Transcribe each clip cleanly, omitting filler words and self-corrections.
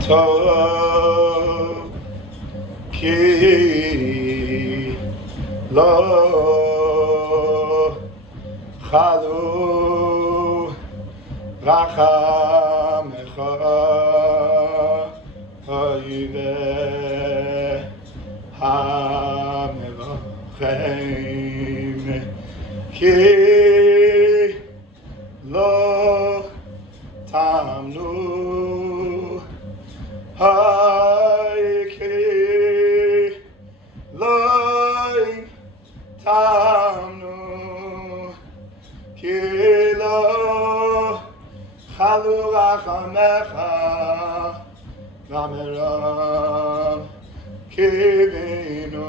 tov ki lo chalu rachamecha ha'iveh ha'mevachem ki lo tamnu Hayke loy tamnu kilo chalu rachamecha v'amerav kivenu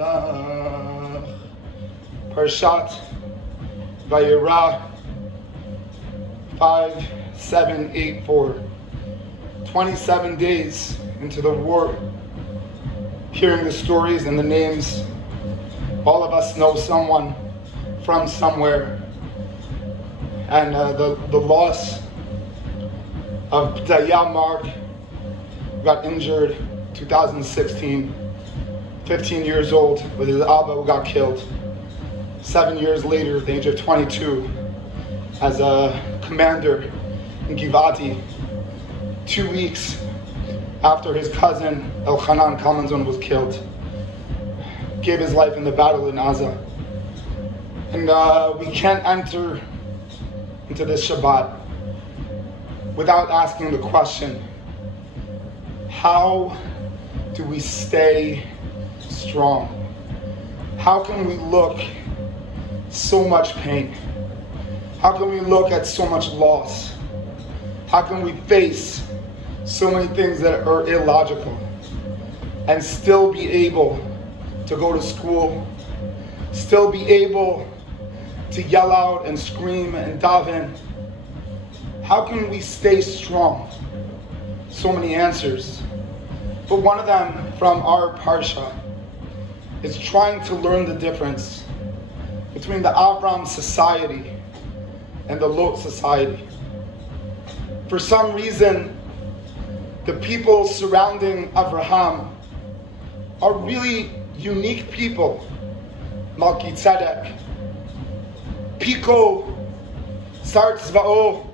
lach. Parshat Vayera 5:7-8-4. 27 days into the war, hearing the stories and the names. All of us know someone from somewhere. And the loss of B'daya Mark, got injured 2016, 15 years old, with his Abba who got killed. 7 years later, at the age of 22, as a commander in Givati, 2 weeks after his cousin Elchanan Kalmanzon was killed, gave his life in the battle in Gaza. And we can't enter into this Shabbat without asking the question, how do we stay strong? How can we look so much pain? How can we look at so much loss? How can we face so many things that are illogical and still be able to go to school, still be able to yell out and scream and daven? How can we stay strong? So many answers. But one of them from our Parsha is trying to learn the difference between the Avram society and the Lot society. For some reason, the people surrounding Avraham are really unique people. Malki Tzedek, Piko, Sar Tzva'o,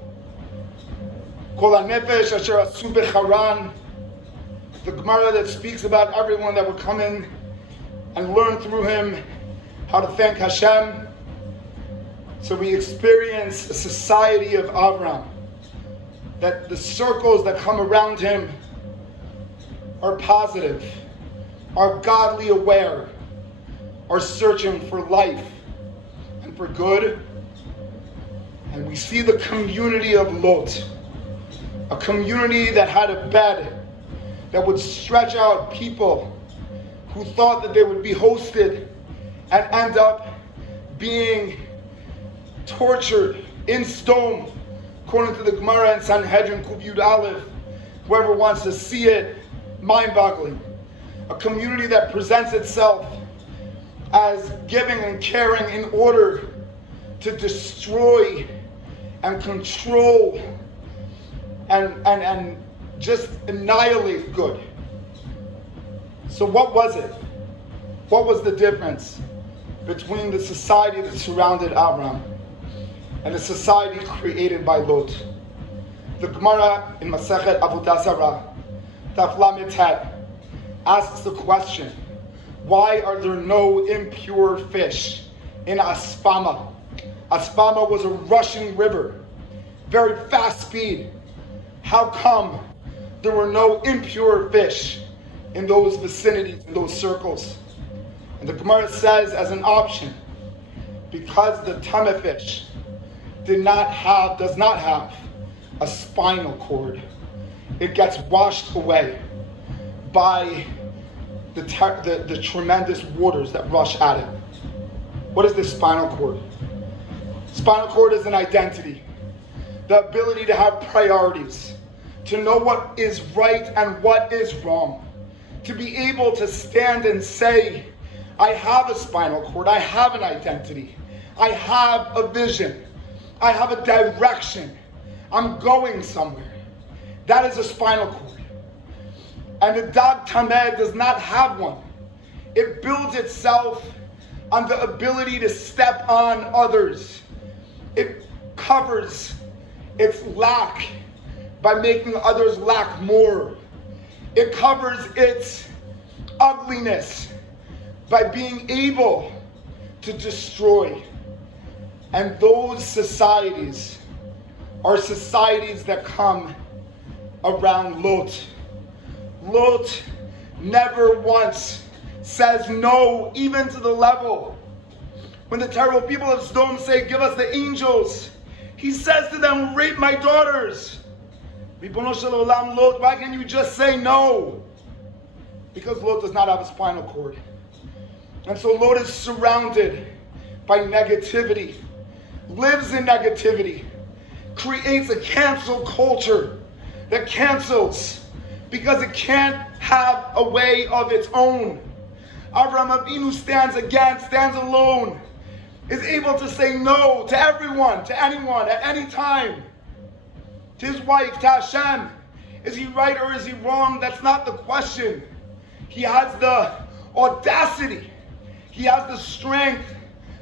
Kol HaNefesh Asher Asu B'Charan, the Gemara that speaks about everyone that would come in and learn through him how to thank Hashem. So we experience a society of Avram, that the circles that come around him are positive, are godly aware, are searching for life and for good. And we see the community of Lot, a community that had a bed that would stretch out people who thought that they would be hosted and end up being tortured in stone, according to the Gemara in Sanhedrin Kuf Yud Aleph. Whoever wants to see it, mind-boggling. A community that presents itself as giving and caring in order to destroy and control and just annihilate good. So what was it? What was the difference between the society that surrounded Avram and the society created by Lot? The Gemara in Masechet Avodah Zarah, Daf Lamed Het, asks the question, why are there no impure fish in Aspama? Aspama was a rushing river, very fast speed. How come there were no impure fish in those vicinities, in those circles? And the Gemara says as an option, because the tameh fish does not have a spinal cord, it gets washed away by the tremendous waters that rush at it. What is the spinal cord? Spinal cord is an identity, the ability to have priorities, to know what is right and what is wrong, to be able to stand and say, I have a spinal cord, I have an identity, I have a vision, I have a direction, I'm going somewhere. That is a spinal cord. And the Dag Tameh does not have one. It builds itself on the ability to step on others. It covers its lack by making others lack more. It covers its ugliness by being able to destroy. And those societies are societies that come around Lot. Lot never once says no, even to the level when the terrible people of Sodom say, give us the angels. He says to them, rape my daughters. Ribono shel olam, Lot, why can't you just say no? Because Lot does not have a spinal cord. And so Lot is surrounded by negativity, lives in negativity, creates a cancel culture that cancels because it can't have a way of its own. Avraham Avinu stands alone, is able to say no to everyone, to anyone, at any time. To his wife, to Hashem. Is he right or is he wrong? That's not the question. He has the audacity, he has the strength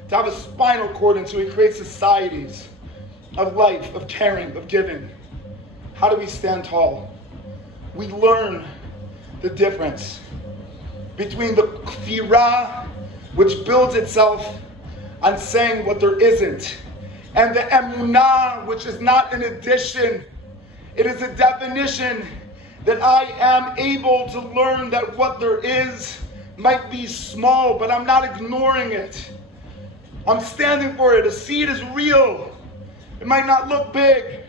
to have a spinal cord, and so he creates societies of life, of caring, of giving. How do we stand tall? We learn the difference between the kfirah, which builds itself on saying what there isn't, and the emunah, which is not an addition. It is a definition that I am able to learn that what there is might be small, but I'm not ignoring it. I'm standing for it. A seed is real. It might not look big.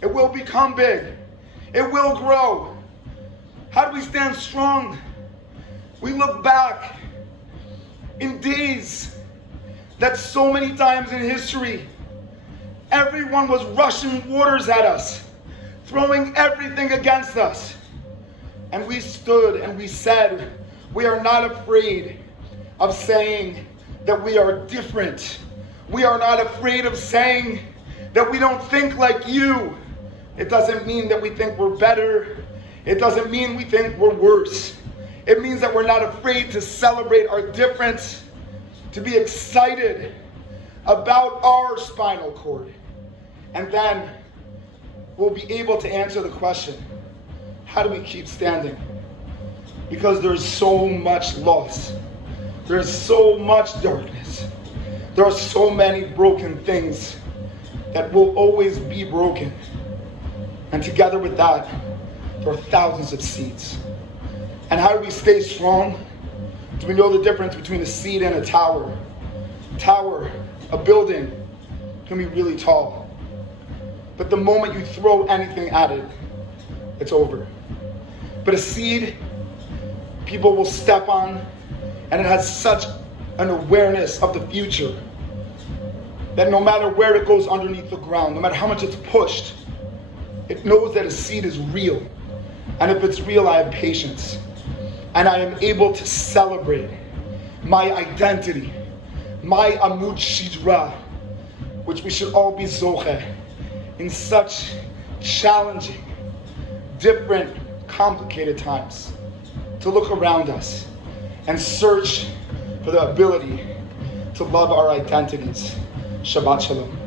It will become big. It will grow. How do we stand strong? We look back in days that so many times in history, everyone was rushing waters at us, throwing everything against us. And we stood and we said, we are not afraid of saying that we are different. We are not afraid of saying that we don't think like you. It doesn't mean that we think we're better. It doesn't mean we think we're worse. It means that we're not afraid to celebrate our difference, to be excited about our spinal cord. And then we'll be able to answer the question, how do we keep standing? Because there's so much loss. There's so much darkness. There are so many broken things that will always be broken. And together with that, there are thousands of seeds. And how do we stay strong? Do we know the difference between a seed and a tower? Tower, a building, can be really tall. But the moment you throw anything at it, it's over. But a seed, people will step on, and it has such an awareness of the future that no matter where it goes underneath the ground, no matter how much it's pushed, it knows that a seed is real. And if it's real, I have patience. And I am able to celebrate my identity, my Amud Shidra, which we should all be zocheh in such challenging, different, complicated times, to look around us and search for the ability to love our identities. Shabbat Shalom.